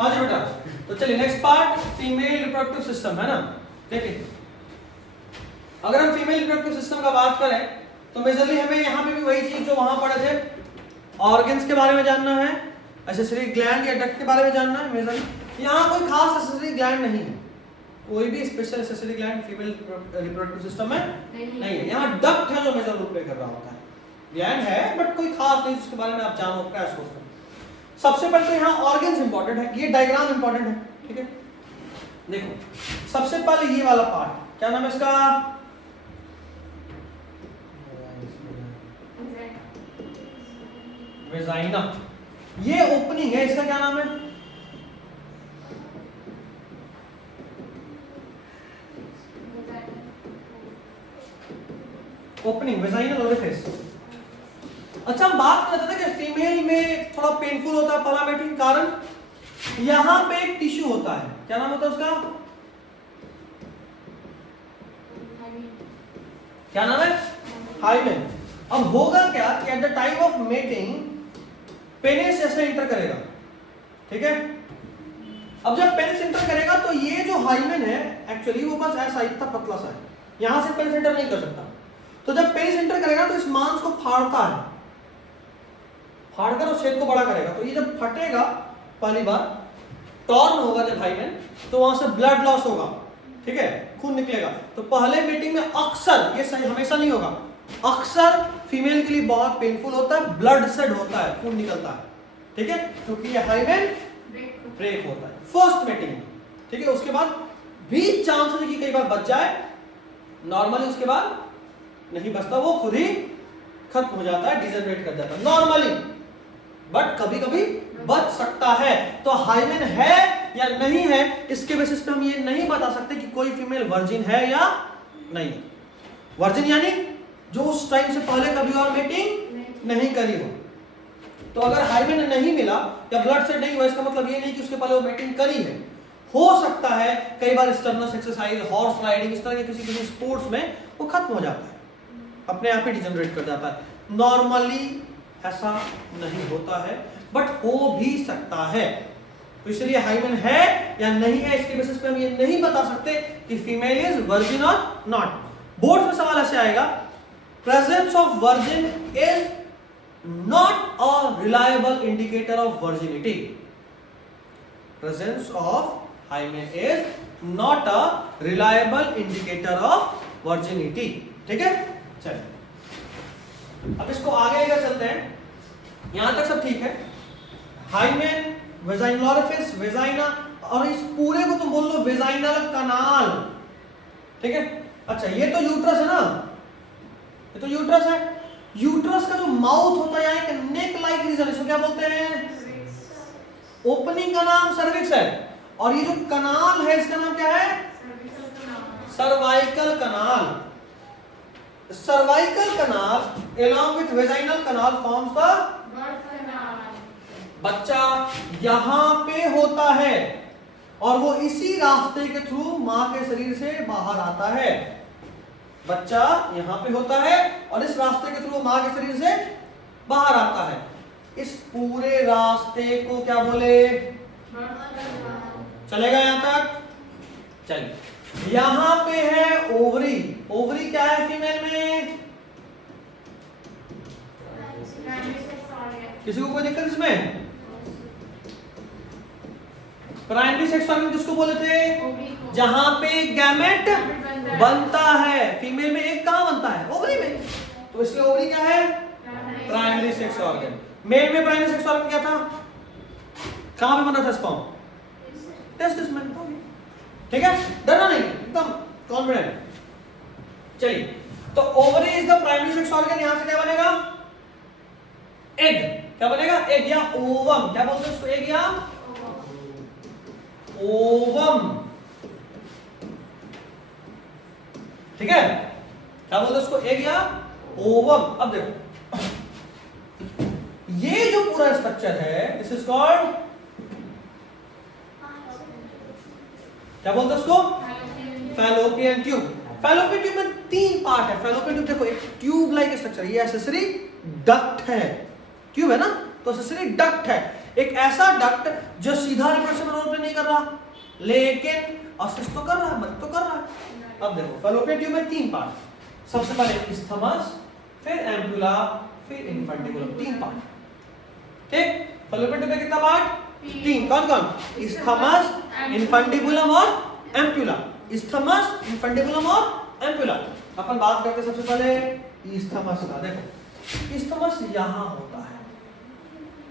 हाँ जी बेटा, तो चलिए next part female reproductive system है ना। देखिए अगर हम फीमेल रिप्रोडक्टिव सिस्टम का बात करें तो मेजरली हमें यहाँ पे भी वही चीज जो वहां पढ़े थे, ऑर्गन्स के बारे में जानना है, एक्सेसरी ग्लैंड या डक्ट के बारे में जानना है मेजरली। यहाँ कोई खास एक्सेसरी ग्लैंड नहीं है, कोई भी special accessory gland female reproductive system में नहीं है। यहाँ डक्ट है जो मेजर रोल प्ले कर रहा होता है, ग्लैंड है बट कोई खास नहीं जिसके बारे में आप जानो क्रैश कोर्स में। सबसे पहले तो यहाँ ऑर्गन्स इंपॉर्टेंट है, ये डायग्राम इंपॉर्टेंट है, ठीक है। देखो सबसे पहले ये वाला पार्ट क्या नाम है इसका, वेजाइना। ये ओपनिंग है, इसका क्या नाम है, ओपनिंग वेजाइनल ओरिफिस। अच्छा हम बात करते थे कि फीमेल में थोड़ा पेनफुल होता है पलामेटिंग, कारण यहां पे एक टिश्यू होता है, क्या नाम होता है उसका, क्या नाम है, हाइमेन। अब होगा क्या कि at the time of mating penis ऐसे एंटर करेगा, ठीक है। अब जब पेनिस एंटर करेगा तो ये जो हाइमेन है एक्चुअली वो बस ऐसा इतना पतला सा है, यहां से पेनिस एंटर नहीं कर सकता। तो जब पेनिस एंटर करेगा तो इस मांस को फाड़ता है, फाड़कर उस छेद को बड़ा करेगा। तो ये जब फटेगा पहली बार, टॉर्न होगा जब हाइमेन, तो वहां से ब्लड लॉस होगा, ठीक है, खून निकलेगा। तो पहले मीटिंग में अक्सर, ये सही हमेशा नहीं होगा, अक्सर फीमेल के लिए बहुत पेनफुल होता है, ब्लड सेड होता है, खून निकलता है, ठीक है, क्योंकि ये हाइमेन ब्रेक होता है फर्स्ट मीटिंग, ठीक है। उसके बाद भी चांस है कि कई बार बच जाए, नॉर्मली उसके बाद नहीं बचता, वो खुद ही खत्म हो जाता है, डिजनरेट कर जाता है नॉर्मली, बट कभी कभी बच सकता है। तो हाइमेन है या नहीं है इसके बेसिस पे हम ये नहीं बता सकते कि कोई फीमेल वर्जिन है या नहीं। वर्जिन यानी जो उस टाइम से पहले कभी और मेटिंग नहीं करी हो। तो अगर हाइमेन नहीं मिला या ब्लड सेट नहीं हुआ, इसका मतलब ये नहीं कि उसके पहले वो मेटिंग करी है। हो सकता है कई बार स्टर्नस एक्सरसाइज, हॉर्स राइडिंग, इस तरह के किसी स्पोर्ट्स में वो खत्म हो जाता है, अपने आप ही डिजनरेट कर जाता है। नॉर्मली ऐसा नहीं होता है बट हो भी सकता है। तो इसलिए हाइमेन है या नहीं है इसके बेसिस पे हम ये नहीं बता सकते कि फीमेल इज वर्जिन और नॉट। बोर्ड में सवाल ऐसे आएगा, presence of virgin is not a reliable indicator of virginity. Presence of hymen is not a reliable indicator of virginity, ठीक है। चलिए अब इसको आगे लेकर चलते हैं, यहां तक सब ठीक है। हाइमेन, वेजाइनल ओरिफिस, वेजाइना, और इस पूरे को तुम बोल लो वेजाइनल कनाल, ठीक है। अच्छा ये तो यूट्रस है ना, ये तो यूट्रस है। यूट्रस का जो माउथ होता है यहाँ एक नेक लाइक रीजन, इसको क्या बोलते हैं, ओपनिंग का नाम सर्विक्स है, और ये जो कनाल है इसका नाम क्या है, cervical kanal. Cervical canal along with vaginal canal forms the birth canal। बच्चा यहाँ पे होता है और वो इसी रास्ते के थ्रू माँ के शरीर से बाहर आता है। बच्चा यहाँ पे होता है और इस रास्ते के थ्रू माँ के शरीर से बाहर आता है। इस पूरे रास्ते को क्या बोले, चलेगा यहाँ तक। चलिए यहां पे है ओवरी। ओवरी क्या है फीमेल में, किसी को कोई दिक्कत इसमें, प्राइमरी सेक्स ऑर्गन किसको बोले थे, जहां पे गैमेट बनता है। फीमेल में एक कहां बनता है, ओवरी में, तो इसलिए ओवरी क्या है, प्राइमरी सेक्स ऑर्गन। मेल में प्राइमरी सेक्स ऑर्गन क्या था, कहां पे बना था स्पर्म, टेस्टिस में, ठीक है, डरना नहीं, एकदम कॉन्फिडेंट। चलिए तो ovary is the primary sex organ, यहां से क्या बनेगा, एग, क्या बनेगा, एग या ओवम, क्या बोलते हैं उसको, एग या ओवम, ठीक है, क्या बोलते हैं उसको, एग या ओवम। अब देखो ये जो पूरा स्ट्रक्चर है दिस इज कॉल्ड, क्या बोलते हैं उसको, फैलोपियन ट्यूब। फैलोपियन ट्यूब में तीन पार्ट है। फैलोपियन ट्यूब देखो एक ट्यूब लाइक स्ट्रक्चर, ये एक्सेसरी डक्ट है, ट्यूब है ना, तो एक्सेसरी डक्ट है। एक ऐसा डक्ट जो सीधा रिप्रोडक्शन में रोल प्ले नहीं कर रहा, लेकिन असिस्ट तो कर रहा है, मदद तो कर रहा है। अब देखो फैलोपियन ट्यूब में 3 पार्ट, सबसे पहले इस्थमस, फिर एम्पुला, फिर इन्फंटिबुलम, 3 पार्ट। ठीक, फैलोपियन ट्यूब में कितना पार्ट? 3। कौन कौन? इस्थमस, इन्फंटिबुलम और एम्पुला। इस्थमस, इन्फंटिबुलम और एम्पुला। अपन बात करते सबसे पहले इस्थमस का। देखो इस्थमस यहां होता है,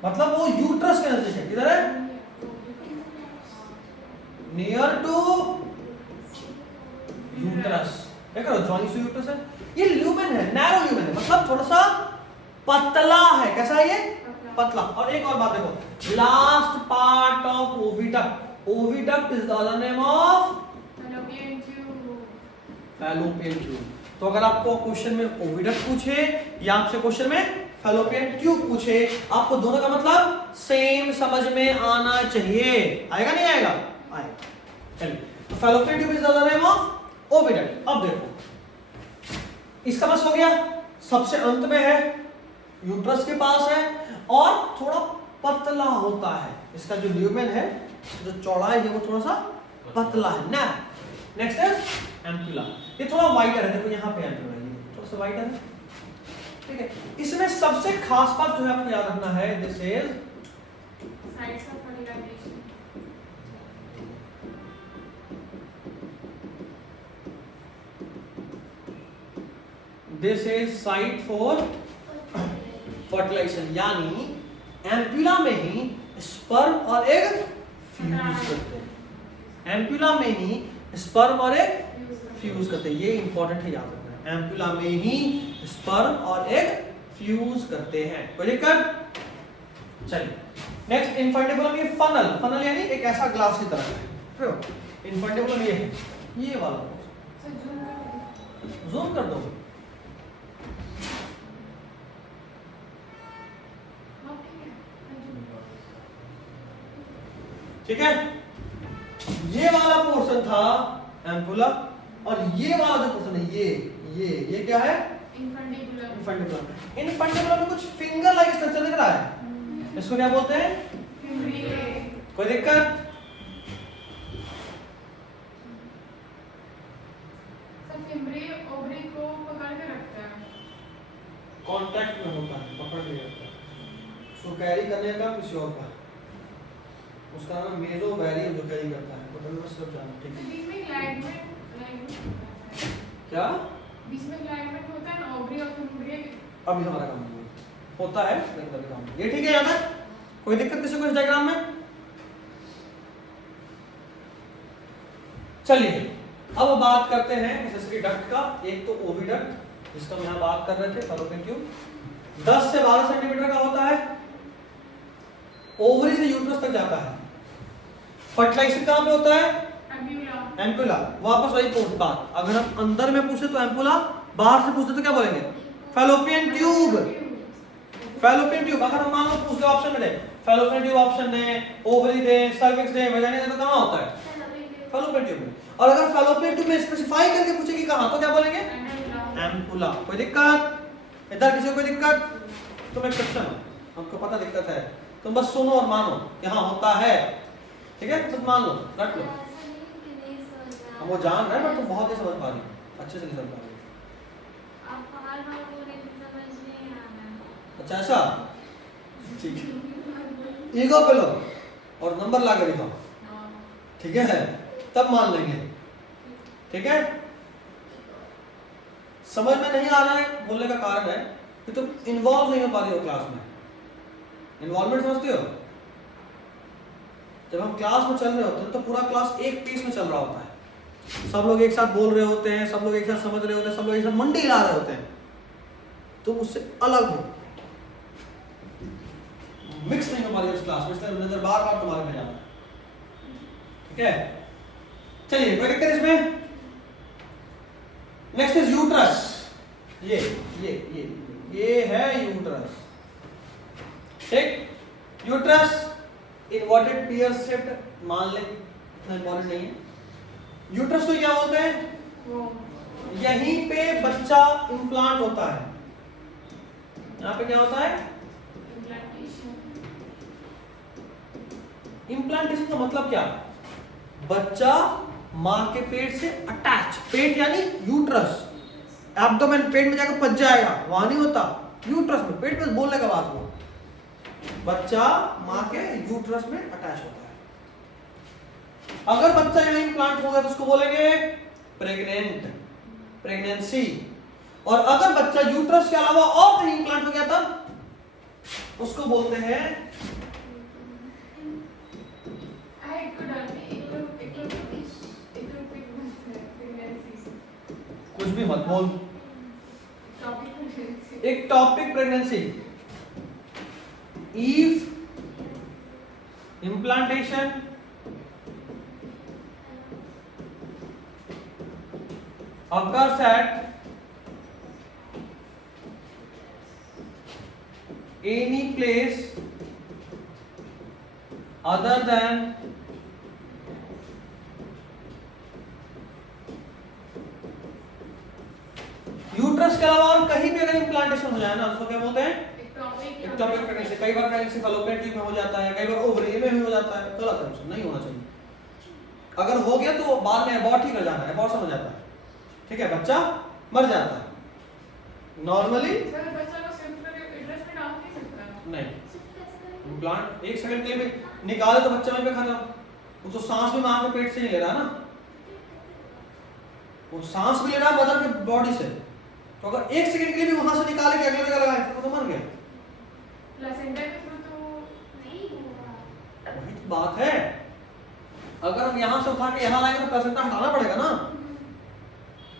मतलब वो यूट्रस के नजदीक है। किधर है? Near to uterus. देखो जॉइंट टू यूट्रस है। ये ल्यूमेन है, नैरो ल्यूमेन है, मतलब थोड़ा सा पतला है। कैसा है ये? पतला। और एक और बात देखो, last part of oviduct. Oviduct is the other name of fallopian tube. तो अगर आपको क्वेश्चन में ओविडक्ट पूछे या आपसे क्वेश्चन में फैलोपियन ट्यूब पूछे, आपको दोनों का मतलब सेम समझ में आना चाहिए। आएगा नहीं आएगा? आएगा। चलिए, तो fallopian tube is the other name of oviduct. अब देखो इस्थमस हो गया, सबसे अंत में है, यूट्रस के पास है और थोड़ा पतला होता है। इसका जो ल्यूमेन है, जो चौड़ाई है वो थोड़ा सा पतला है ना। Next is ampulla. ये थोड़ा वाइटर है, देखो यहाँ पे एम्पुला है, थोड़ा सा वाइटर है। ठीक है, इसमें सबसे खास बात जो है आपको याद रखना है, this is sides of fertilization. This is site for fertilization, यानी एम्पुला में ही स्पर्म और एग फ्यूज करते हैं। एम्पुला में ही स्पर्म और एग फ्यूज करते हैं, ये इंपॉर्टेंट है, याद रखना है। एम्पुला में ही स्पर्म और एग फ्यूज करते हैं। कोई दिक्कत? चलिए नेक्स्ट इन्फंटिबुलम। ये फनल, फनल यानी एक ऐसा ग्लास की तरह है। इन्फंटिबुलम ये है, ये वाला। जूम कर दो। ठीक है, ये वाला पोर्शन था एम्पुला, और ये वाला जो पोर्शन है ये क्या है? इन्फंटिबुलम। इन्फंटिबुलम। इन्फंटिबुलम में कुछ फिंगर लाइक स्ट्रक्चर दिख रहा है, इसको क्या बोलते हैं? कोई दिक्कत? फिम्ब्री ओवरी को पकड़ के रखता है, कांटेक्ट में होता है, पकड़ के रखता है। उसको कैरी करने का किसी और का, उसका नाम मेसोवेरियम जो कैरी करता है। तो बस सब जानना, ठीक है? बीच में लाइगमेंट क्या बीच में लाइगमेंट होता है ना, ओवरी और फिम्ब्री। अभी हमारा काम होता है, लेकिन अभी काम ये ठीक है। याद है? कोई दिक्कत किसी को इस डायग्राम में? चलिए अब बात करते हैं एक्सेसरी डक्ट का। एक तो ओविडक्ट, जिसका हम यहाँ बात कर रहे थे, फैलोपियन ट्यूब 10 से 12 सेंटीमीटर का होता है, ओवरी से यूट्रस तक जाता है। फर्टिलाइजेशन कहाँ पे होता है? एम्पुला। वापस वही पोस्ट बात, अगर हम अंदर में पूछे तो एम्पुला, बाहर से पूछते तो क्या बोलेंगे? Fallopian tube. फैलोपियन ट्यूब अगर हम मान लो पूछ दे ऑप्शन में, फैलोपियन ट्यूब ऑप्शन दे, ओवरी दे, सर्विक्स दे, वजाइना दे, तो कहाँ होता है? फैलोपियन ट्यूब में। और अगर फैलोपियन ट्यूब में स्पेसिफाई करके पूछेगी कहाँ, तो क्या बोलेंगे? एम्पुला। कोई दिक्कत? इधर किसी को कोई दिक्कत? तुम एक सेक्शन हो, हमको पता दिक्कत है, तुम बस सुनो और मानो कि हाँ होता है। ठीक है, बस मान लो, रख लो। हम वो जान रहे हैं, बट तुम बहुत नहीं समझ पा रही, अच्छे से नहीं समझ पा रही। अच्छा ऐसा, ठीक है। ईगो पे लो और नंबर ला कर दिखाओ, ठीक है, तब मान लेंगे। ठीक है, समझ में नहीं आ रहा है बोलने का कारण है कि तुम इन्वॉल्व नहीं हो पा रही हो क्लास में। इन्वॉल्वमेंट समझते हो? जब हम क्लास में चल रहे होते हैं तो पूरा क्लास एक पेस में चल रहा होता है, सब लोग एक साथ बोल रहे होते हैं, सब लोग एक साथ समझ रहे होते हैं, सब लोग एक साथ मंडी हिला रहे होते हैं। तुम उससे अलग हो, मिक्स नहीं हो पा रही उस क्लास में, इसलिए नजर बार बार तुम्हारे में जाना है। ठीक है, चलिए कोई दिक्कत इसमें? Next is uterus. ये है यूट्रस। ठीक, यूट्रस इन्वर्टेड पियर शेप्ड मान ले, इतना इंपॉर्टेंट नहीं है। यूट्रस को क्या बोलते हैं? यहीं पे बच्चा इम्प्लांट होता है। यहाँ पे क्या होता है? इम्प्लांटेशन का मतलब क्या? बच्चा मां के पेट से अटैच, पेट यानी यूट्रस, एब्डोमेन पेट में जाकर पच जाएगा, वहां नहीं होता, यूट्रस में, पेट में बोलने का बात हो, बच्चा मां के यूट्रस में अटैच होता है। अगर बच्चा यहाँ इम्प्लांट होगा तो उसको बोलेंगे प्रेग्नेंट, प्रेगनेंसी। और अगर बच्चा यूट्रस के अलावा और कहीं इम्प्लांट हो गया तब उसको बोलते हैं कुछ भी मत बोल, एक topic pregnancy. If implantation occurs at any place other than uterus के अलावा और कहीं भी अगर इम्प्लांटेशन हो जाए ना, उसको क्या बोलते हैं? Ectopic pregnancy. कई बार प्रेगनेंसी फैलोपियन ट्यूब में हो जाता है, कई बार ओवरी में भी हो जाता है, गलत है, नहीं होना चाहिए। अगर हो गया तो बाद में अबॉर्ट ही कर जाना है, अबॉर्शन हो जाता है, ठीक है, बच्चा मर जाता है। नॉर्मली नहीं, इम्प्लांट एक सेकंड के लिए भी निकाले तो बच्चा वहीं पे खत्म, वो तो सांस भी मां के पेट से ही ले रहा है ना, वो सांस भी ले रहा है मदर के बॉडी से, तो अगर एक सेकंड के लिए भी वहां से निकाले के अगले जगह लगाए तो मर गया। प्लेसेंटा के थ्रू तो नहीं होगा, वही तो बात है, अगर हम यहां से उठा के यहां लाएंगे तो प्लेसेंटा हटाना पड़ेगा ना,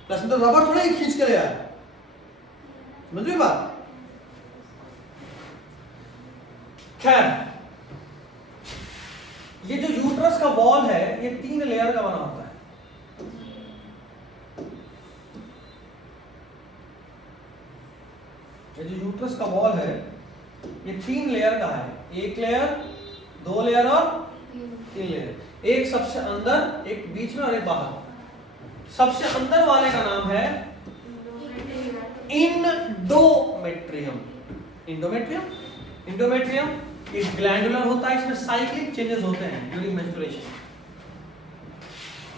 प्लेसेंटा रबर थोड़ा ही खींच के ले आया, समझ रही बात? खैर, ये जो यूट्रस का वॉल है ये 3 लेयर का बना होता है। ये जो यूट्रस का वॉल है ये 3 लेयर का है, 1 लेयर, 2 लेयर और 3 लेयर, एक सबसे अंदर, एक बीच में और एक बाहर। सबसे अंदर वाले का नाम है इंडोमेट्रियम। इंडोमेट्रियम, इंडोमेट्रियम एक ग्लैंडुलर होता है, इसमें साइक्लिक चेंजेस होते हैं ड्यूरिंग मेंस्ट्रुएशन।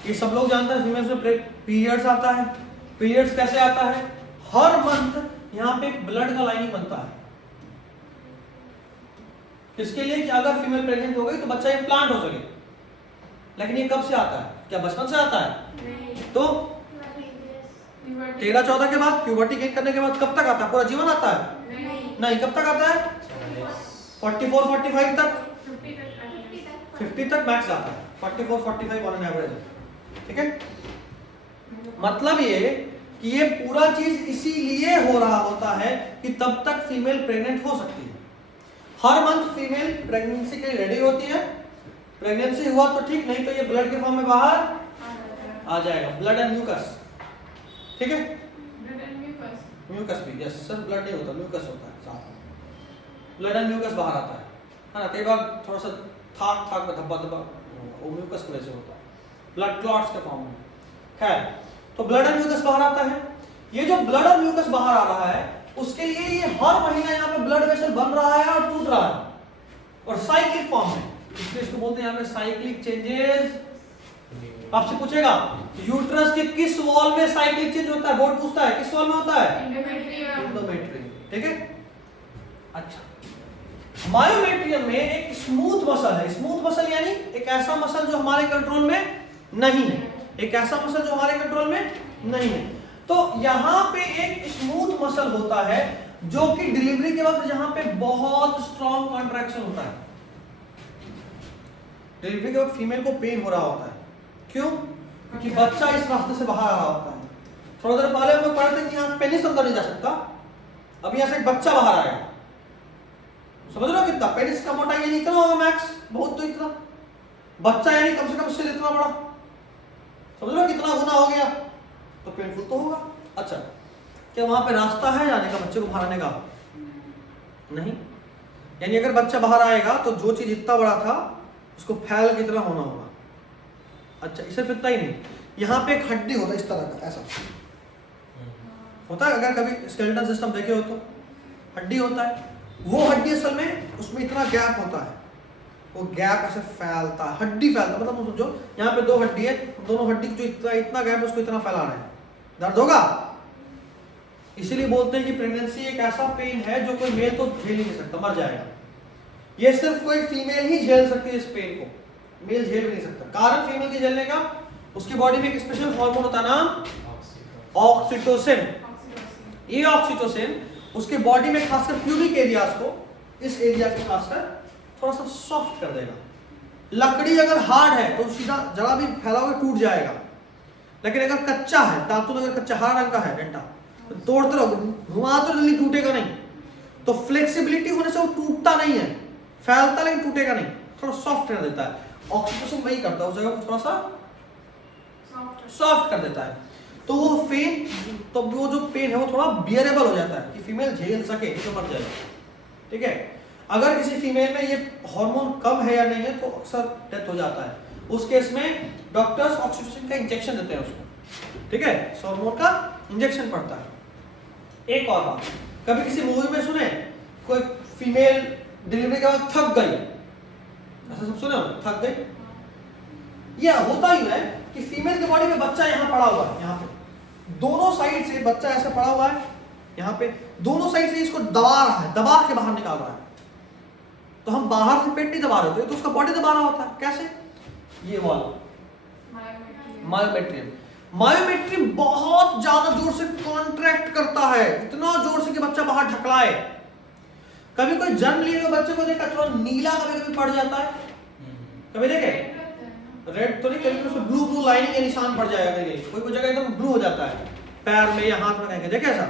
ये सब लोग जानते हैं, फीमेल्स में पीरियड्स आता है। पीरियड्स कैसे आता है? हर मंथ यहाँ पे एक ब्लड का लाइनिंग बनता है, किसके लिए? कि अगर फीमेल प्रेग्नेंट हो गई तो बच्चा इम्प्लांट हो सके। लेकिन ये कब से आता है? क्या बचपन से आता है? तो 13-14 के बाद, प्यूबर्टी गेन करने के बाद कब तक आता है? पूरा जीवन आता है? नहीं, कब तक आता है? 44-45 तक, 50 तक मैक्स आता है, 44-45 ऑन एन एवरेज, ठीक है। मतलब ये कि ये पूरा चीज इसीलिए हो रहा होता है कि तब तक फीमेल प्रेग्नेंट हो सकती है। हर मंथ फीमेल प्रेगनेंसी के लिए रेडी होती है, प्रेगनेंसी हुआ तो ठीक, नहीं तो ये ब्लड के फॉर्म में बाहर आ जाएगा, ब्लड एंड म्यूकस, ठीक है। म्यूकस भी, यस सर, ब्लड नहीं होता, म्यूकस होता है साथ, ब्लड एंड म्यूकस बाहर आता है ना। कई बार थोड़ा सा थाक में धब्बा धब्बा वो म्यूकस की वजह से होता है, ब्लड क्लॉट्स के फॉर्म में। खैर, तो ब्लड और म्यूकस बाहर आता है। ये जो ब्लड और म्यूकस बाहर आ रहा है उसके लिए ये हर महीना यहाँ पे ब्लड वेसल बन रहा है और टूट रहा है और साइक्लिक फॉर्म में, इसलिए इसको बोलते हैं यहाँ पे साइक्लिक चेंजेस। आपसे पूछेगा यूट्रस के किस वॉल में साइक्लिक चेंज होता है, बोर्ड पूछता है किस वॉल में होता है? इंडोमेट्रियम, ठीक है। अच्छा, मायोमेट्रियम में एक स्मूथ मसल है। स्मूथ मसल यानी एक ऐसा मसल जो हमारे कंट्रोल में नहीं है, एक ऐसा मसल जो हमारे कंट्रोल में नहीं है। तो यहां पे एक स्मूथ मसल होता है जो कि डिलीवरी के वक्त जहां पे बहुत स्ट्रॉन्ग कॉन्ट्रैक्शन होता है, डिलीवरी के वक्त फीमेल को पेन हो रहा होता है। क्यों? क्योंकि बच्चा इस रास्ते से बाहर आ रहा होता है। थोड़ा देर पहले हम लोग पढ़े थे कि यहाँ पेनिस अंदर नहीं जा सकता, अब यहाँ से एक बच्चा बाहर आएगा, समझ रहे हो कितना? पेनिस का मोटाई यानी इतना होगा मैक्स, बहुत तो इतना, बच्चा यानी कम से कम इससे इतना बड़ा, समझ रहे हो कितना गुना हो गया, तो पेनफुल तो होगा। अच्छा, क्या वहां पे रास्ता है जाने का बच्चे को बाहर आने का? नहीं, यानी अगर बच्चा बाहर आएगा तो जो चीज इतना बड़ा था उसको फैल की तरह होना होगा। अच्छा, इसे फिर ही नहीं, यहाँ पे एक हड्डी होता है इस तरह का, ऐसा होता है, अगर कभी स्केलेटन सिस्टम देखे हो तो हड्डी होता है, वो हड्डी असल में उसमें इतना गैप होता है, वो गैप ऐसे फैलता है, हड्डी फैलता है, मतलब समझो यहाँ पे 2 हड्डी है, दोनों हड्डी जो इतना गैप उसको इतना फैला रहे हैं, दर्द होगा। इसीलिए बोलते हैं कि प्रेगनेंसी एक ऐसा पेन है जो कोई मेल तो झेल ही नहीं सकता, मर जाएगा। ये सिर्फ कोई फीमेल ही झेल सकती है इस पेन को, मेल झेल भी नहीं सकता। कारण फीमेल के झेलने का, उसकी बॉडी में एक स्पेशल हार्मोन होता है नाम ऑक्सीटोसिन। ये ऑक्सीटोसिन उसके बॉडी में खासकर प्यूबिक एरियाज को, इस एरिया को खासकर थोड़ा सा सॉफ्ट कर देगा। लकड़ी अगर हार्ड है तो सीधा जरा भी फैला हुआ टूट जाएगा, लेकिन अगर कच्चा है, दातुन अगर कच्चा हरा रंग का है डंडा, तो तोड़ते रहो, घुमा तो जल्दी टूटेगा नहीं। तो फ्लेक्सिबिलिटी होने से वो टूटता नहीं है, फैलता लेकिन टूटेगा नहीं, थोड़ा सॉफ्ट कर देता है। ऑक्सीटोसिन वही करता है, उस जगह को थोड़ा सा सॉफ्ट कर देता है। तो वो पेन, तो वो जो पेन है वो थोड़ा बियरेबल हो जाता है कि फीमेल झेल सके, तो मर जाएगा। ठीक है, अगर किसी फीमेल में ये हार्मोन कम है या नहीं है तो अक्सर डेथ हो जाता है। उस केस में डॉक्टर्स ऑक्सीटोसिन का इंजेक्शन देते हैं उसको। ठीक है, इस हार्मोन का इंजेक्शन पड़ता है। एक और बात, कभी किसी मूवी में सुने कोई फीमेल डिलीवरी के बाद थक गई, ऐसा सब सुने हो, थक गई। यह होता ही है कि फीमेल की बॉडी में बच्चा यहाँ पड़ा हुआ है, यहाँ पे दोनों साइड से बच्चा ऐसे पड़ा हुआ है, यहाँ पे दोनों साइड से इसको दबा रहा है, दबा के बाहर निकाल रहा है। तो हम बाहर से पेट नहीं दबा रहे होते, तो उसका बॉडी दबा रहा होता है। कैसे? ये वाला मायोमेट्रियम। मायोमेट्रियम बहुत ज्यादा जोर से कॉन्ट्रैक्ट करता है, इतना जोर से कि बच्चा बाहर ढकलाए। कभी कोई जन्म लिए हुए बच्चे को देखा थोड़ा नीला कभी कभी पड़ जाता है, कभी देखे? रेड तो नहीं, कभी कभी ब्लू ब्लू लाइनिंग या निशान पड़ जाएगा, कहीं कोई कोई जगह एकदम ब्लू हो जाता है पैर में या हाथ में, कहेंगे देखे ऐसा?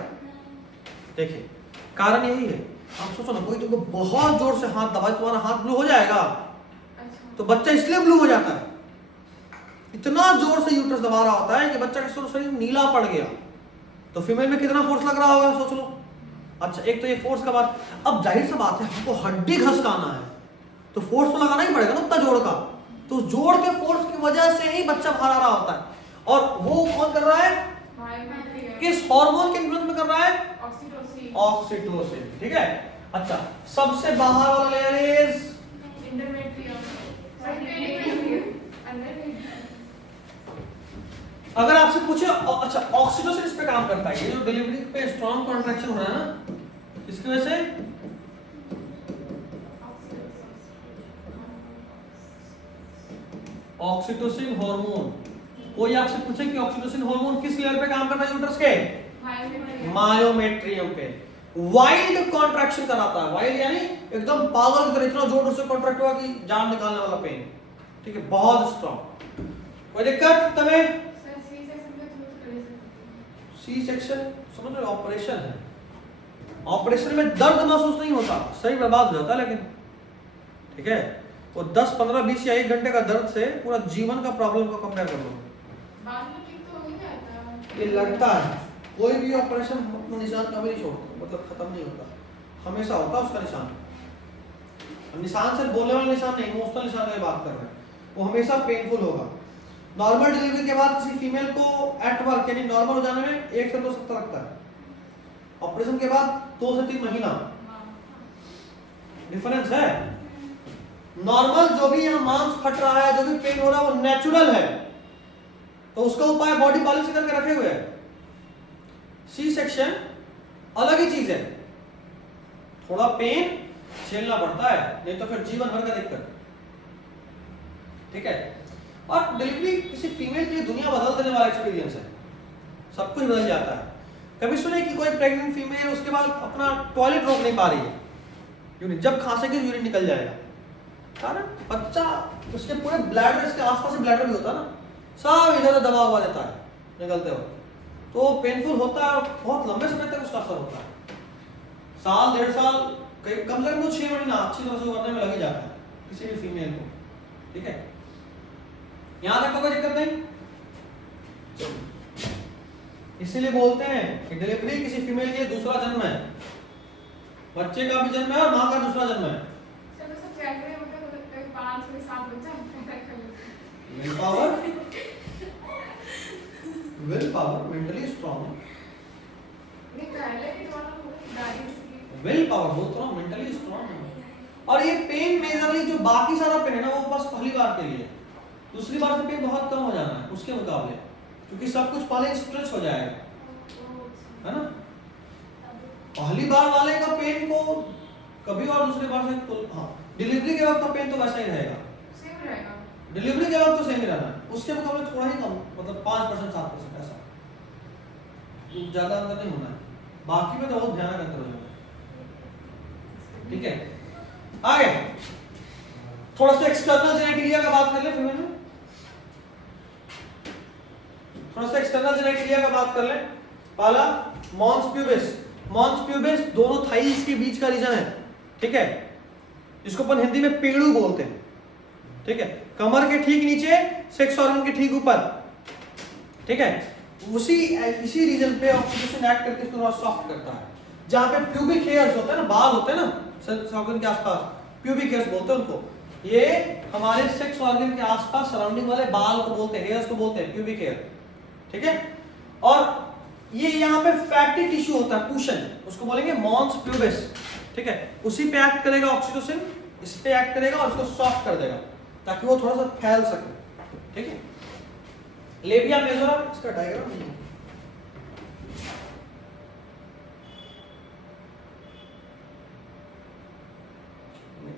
देखिए, कारण यही है। आप सोचो ना, कोई तुमको बहुत जोर से हाथ दबाए, तुम्हारा हाथ ब्लू हो जाएगा। तो बच्चा इसलिए ब्लू हो जाता है, इतना जोर से यूट्रस दबा रहा होता है कि बच्चा का शरीर नीला पड़ गया। तो फीमेल में कितना फोर्स लग रहा होगा, सोच लो। अच्छा, एक तो ये फोर्स का बात। अब जाहिर सा बात है, हमको हड्डी घसकाना है तो फोर्स तो लगाना ही पड़ेगा ना, उतना जोड़ का। तो जोड़ के फोर्स की वजह से ही बच्चा बाहर आ रहा होता है। और वो कौन कर रहा है? किस हार्मोन के इन्फ्लुएंस में कर रहा है? ऑक्सीटोसिन। ठीक है। अच्छा, सबसे बाहर वाला लेयर इज अगर आपसे पूछे, अच्छा ऑक्सीटोसिन इस पे काम करता है, ये जो डिलीवरी पे स्ट्रॉन्ग कॉन्ट्रैक्शन हो रहा है ना, इसकी वजह से ऑक्सीटोसिन हार्मोन। कोई आपसे पूछे कि ऑक्सीटोसिन हार्मोन किस लेयर पे काम करता है यूट्रस के? मायोमेट्रियम पे। वाइल्ड कॉन्ट्रैक्शन कराता है, वाइल्ड यानी एकदम पागल की तरह, इतना जोर से कॉन्ट्रैक्ट हुआ कि जान निकालने वाला पेन। ठीक है, बहुत स्ट्रॉन्ग। कोई दिक्कत तमें? सी सेक्शन समझ रहे, ऑपरेशन है। ऑपरेशन में दर्द महसूस नहीं होता, सही बर्बाद हो जाता है, लेकिन ठीक है, वो 10, 15, 20 या 1 घंटे का दर्द से पूरा जीवन का प्रॉब्लम को कंपेयर कर लो। ये लगता है कोई भी ऑपरेशन अपना निशान कभी नहीं छोड़ता, मतलब खत्म नहीं होता, हमेशा होता उसका निशान। निशान सिर्फ बोलने वाला निशान नहीं, इमोशनल निशान की बात कर रहे हैं, वो हमेशा पेनफुल होगा। नॉर्मल डिलीवरी के बाद किसी फीमेल को एट वर्क यानी नॉर्मल हो जाने में 1 से 2 सप्ताह लगता है। ऑपरेशन के बाद 2 से 3 महीना डिफरेंस है। नॉर्मल जो भी यहाँ मांस फट रहा है, जो भी पेन हो रहा है, वो नेचुरल है, तो उसका उपाय बॉडी पॉलिसी करके रखे हुए है। सी सेक्शन अलग ही चीज है, थोड़ा पेन झेलना पड़ता है, नहीं तो फिर जीवन भर का दिक्कत। ठीक है, और डिलीवरी किसी फीमेल के लिए दुनिया बदल देने वाला एक्सपीरियंस है, सब कुछ बदल जाता है। कभी सुने कि कोई प्रेग्नेंट फीमेल उसके बाद अपना टॉयलेट रोक नहीं पा रही है, यूरिन जब खांसेगी यूरिन निकल जाएगा, कारण बच्चा उसके पूरे ब्लैडर, इसके आसपास ही ब्लैडर भी होता है ना, सब इधर दबा हुआ रहता है निकलते वक्त, तो पेनफुल होता है और बहुत लंबे समय तक उसका असर होता है। साल 1.5 साल, कम से कम 6 महीना अच्छी तरह से उभरने में लग ही जाता है किसी भी फीमेल को। ठीक है, यहां तक तो कोई दिक्कत नहीं। इसीलिए बोलते हैं कि डिलीवरी किसी फीमेल के लिए दूसरा जन्म है, बच्चे का भी जन्म है और माँ का दूसरा जन्म है। Will power mentally strong, will power बोलता हूँ, मेंटली स्ट्रॉन्ग। और ये पेन मेजरली जो बाकी सारा पेन है ना वो बस पहली बार के लिए, दूसरी बार से पेन बहुत कम हो जाना है उसके मुकाबले, क्योंकि सब कुछ पहले स्ट्रेच हो जाएगा, है ना। पहली बार वाले का पेन को कभी और दूसरी बार से तो हाँ, डिलीवरी के वक्त का पेन तो वैसा ही रहेगा, सेम रहेगा, डिलीवरी के वक्त तो सेम ही रहना है, उसके मुकाबले थोड़ा ही कम, मतलब 5% 7% ऐसा, ज्यादा अंतर नहीं होना है, बाकी में तो बहुत ध्यान रखते हो। ठीक है, आगे थोड़ा सा एक्सटर्नल जेनेटिलिया का बात कर ले, फिर में थोड़ा सा एक्सटर्नल जेनेटिलिया का बात कर ले। पहला मॉन्स प्यूबिस, मॉन्स प्यूबिस दोनों थाइस के बीच का रीजन है, ठीक है, जिसको अपन हिंदी में पेड़ू बोलते हैं, ठीक है, कमर के ठीक नीचे, सेक्स ऑर्गन के ठीक ऊपर, ठीक है, इसी रीजन पे ऑक्सीडेशन एक्ट करके इसको थोड़ा सॉफ्ट करता है। जहां पे प्यूबिक हेयर्स होते हैं ना, बाल होते हैं ना सेक्स ऑर्गन के आसपास, प्यूबिक हेयर्स बोलते हैं उनको, ये हमारे सेक्स ऑर्गन के आसपास सराउंडिंग वाले बाल को बोलते हैं, हेयर्स को बोलते हैं प्यूबिक हेयर, ठीक है। और ये यहाँ पे फैटी टिश्यू होता है, कुशन, उसको बोलेंगे मॉन्स प्यूबिस, ठीक है, उसी पे एक्ट करेगा ऑक्सीटोसिन, इस पे एक्ट करेगा और उसको सॉफ्ट कर देगा ताकि वो थोड़ा सा फैल सके, ठीक है। लेबिया मेजोरा, इसका डायग्राम नहीं है,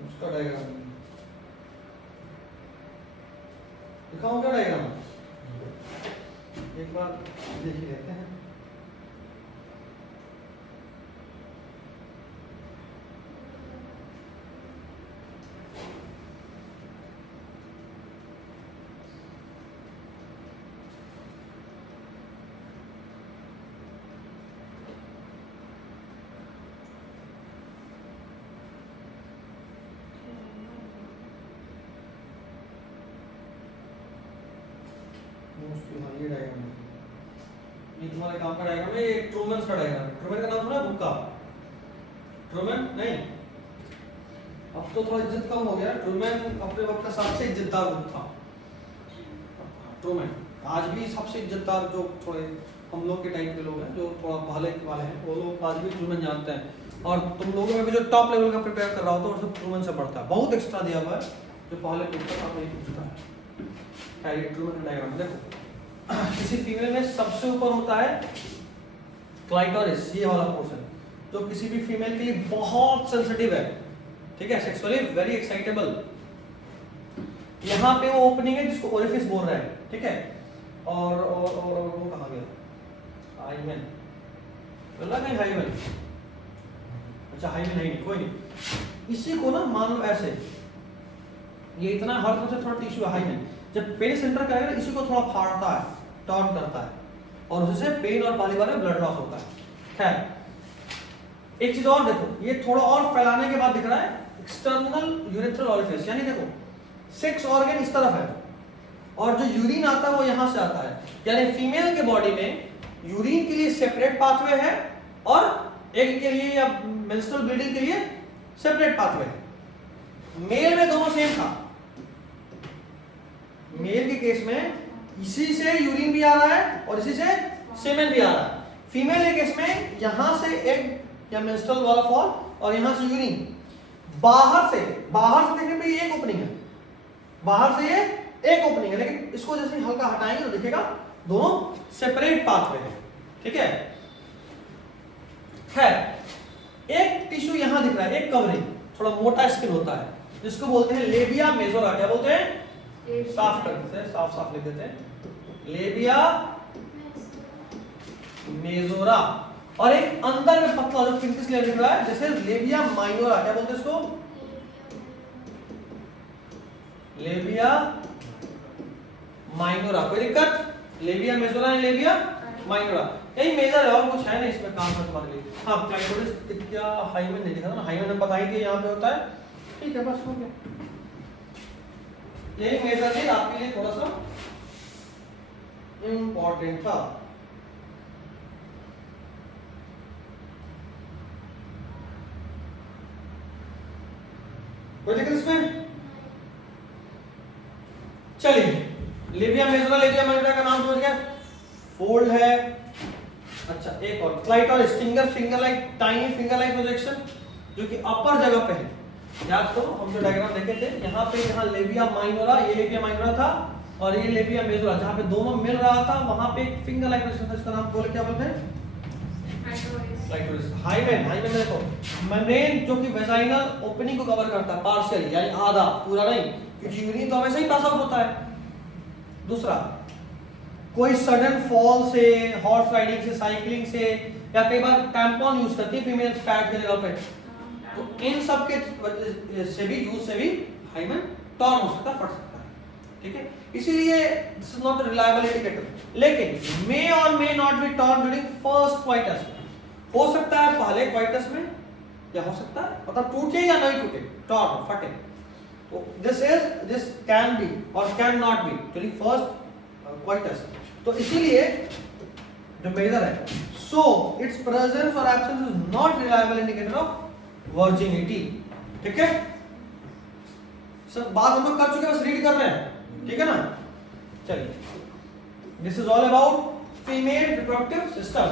उसका डायग्राम दिखाऊं क्या डायग्राम, एक बार देख ही लेते हैं। ये डायग्राम है, ये तुम्हारे काम का डायग्राम है, ये ट्रूमन का डायग्राम है। ट्रूमन का नाम सुना है बुक का? ट्रूमन नहीं, अब तो थोड़ा इज्जत कम हो गया, ट्रूमन अपने वक्त का सबसे इज्जतदार बुक था ट्रूमन, आज भी सबसे इज्जतदार जो थोड़े हम लोग के टाइप के लोग हैं, जो थोड़ा पहले वाले हैं, वो लोग आज भी ट्रूमन जानते हैं। और तुम लोगों में भी जो टॉप लेवल का प्रिपेयर कर रहा होता है, वो सब ट्रूमन से पढ़ता है, बहुत एक्स्ट्रा दिया हुआ है जो पहले पूछता था, नहीं पूछता है। ये ट्रूमन का डायग्राम देखो, किसी फीमेल में सबसे ऊपर होता है क्लाइटोरिस, ये वाला पोर्शन, जो किसी भी फीमेल के लिए बहुत सेंसिटिव है, ठीक है, सेक्सुअली वेरी एक्साइटेबल। यहाँ पे वो ओपनिंग है जिसको ओरिफिस बोल रहे हैं, ठीक है, और वो कहाँ गया, हाइमेन, बोला नहीं हाइमेन, अच्छा हाइमेन नहीं, कोई नहीं, इसी को ना मान लो ऐसे, ये इतना हर तरफ से थोड़ा टिश्यू है हाइमेन, जब पेनिस एंटर करेगा ना इसी को थोड़ा फाड़ता है, टर्न करता है, और उससे पेन और पहली बार में ब्लड लॉस होता है। खैर एक चीज और देखो, ये थोड़ा और फैलाने के बाद दिख रहा है एक्सटर्नल यूरेथ्रल ओरिफिस, यानी देखो सेक्स ऑर्गन इस तरफ है और जो यूरिन आता है वो यहां से आता है, यानी फीमेल के बॉडी में यूरिन के लिए सेपरेट पाथवे है और एग के लिए या मेंस्ट्रुअल ब्लीडिंग के लिए सेपरेट पाथवे है। मेल में दोनों सेम था, मेल के केस में इसी से यूरिन भी आ रहा है और इसी से सेमेन भी आ रहा है। फीमेल के केस में यहां से एग या मेंस्ट्रुअल वाला फॉल और यहां से यूरिन, बाहर से देखने पे ये एक ओपनिंग है, बाहर से ये एक ओपनिंग है, लेकिन इसको जैसे हल्का हटाएंगे तो दिखेगा दोनों सेपरेट पाथवे है, ठीक है। खैर एक टिश्यू यहां दिख रहा है, एक कवरिंग, थोड़ा मोटा स्किन होता है, जिसको बोलते हैं लेबिया मेजोरा। क्या बोलते हैं? साफ कर देते हैं, साफ लिख देते हैं, लेबिया मेजोरा। और एक अंदर में पतला जो पिंकिश लेयर दिख रहा है जैसे लेबिया माइनोरा। क्या बोलते हैं इसको? Labia minora. कोई दिक्कत? लेबिया मेजोरा है, लेबिया माइनोरा, यही मेजर है और कुछ है नहीं इसमें काम का तुम्हारे लिए। हाँ क्लाइटोरिस क्या हाइमेन नहीं दिखा था ना, हाइमेन ने बता ही दिया यहाँ पे होता है, ठीक है बस हो गया। यही मेजर है आपके लिए थोड़ा सा इंपॉर्टेंट था। कोई दिक्कत इसमें? चलिए लेबिया मेजोरा, लेबिया माइनोरा का नाम समझ गया, फोल्ड है। अच्छा एक और clitoris, finger like tiny finger like projection जो कि अपर जगह पे है, याद करो हम जो डायग्राम देखे थे, यहाँ पे यहाँ लेबिया माइनोरा, ये लेबिया माइनोरा था और ये लेबिया मेजोरा, जहाँ पे दोनों मिल रहा था वहाँ पे एक फिंगर लाइक पोजीशन था, इसका नाम बोले क्या बोलते हैं? क्लाइटोरिस। हाइमेन, हाइमेन में देखो मेम्ब्रेन जो कि वेजाइनल ओपनिंग को कवर करता है पार्शियली, यानी आधा, पूरा नहीं, क्योंकि यूरिन तो हमेशा ही पास आउट होता है। दूसरा, कोई सडन फॉल से, हॉर्स राइडिंग से, साइकिलिंग से, या कई बार टैम्पॉन यूज करती है फीमेल पैड के जगह पे, तो इन सब के से भी यूज से भी हाइमेन टॉर्न हो सकता है, फट सकता है, ठीक है। इसीलिए this is not a reliable indicator, लेकिन मे और may not be torn during first coitus, हो सकता है पहले क्वाइटस में, या हो सकता है मतलब टूटे या नहीं टूटे, टॉर्न, फटे, तो दिस कैन बी और can not be during first coitus. तो इसीलिए जो मेजर है, सो इट्स प्रेजेंस और absence is not reliable indicator of virginity, ठीक है। सर बात हम लोग कर चुके हैं, बस रीड कर रहे हैं, ठीक है ना। चलिए, this is all about female reproductive system.